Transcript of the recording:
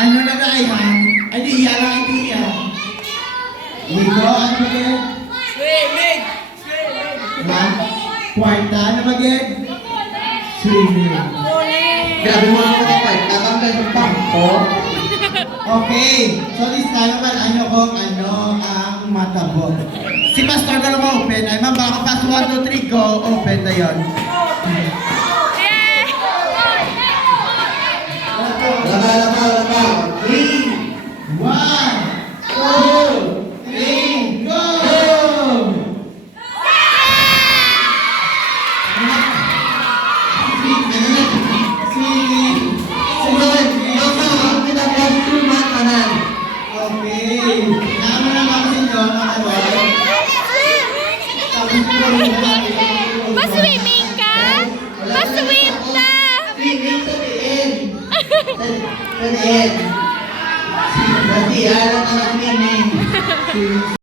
Ano na na yan? Ay, di iya lang, di iya. Ligo, ano ba yan? Swimming! Ha? Kwarta, ano ba yan? Swimming. Grabe mo ako kapag tatanggal ng bangko. Okay, so this time naman, ano kung ano ang matabog. Si Pastor na naman open. Ay, ma'am, baka pass 1, 2, 3, go. Open na yun. Wala pa. 3, 1, 2, 3, go! Swimming. sunod. Ang pinagyan sumat kanan. Okay. Naman naman kasi nyo, mga boy. Pa-swimming ka? Pa-swim na! Swimming sa diin. Sa diin. Sa diin. Alam ka na swimming.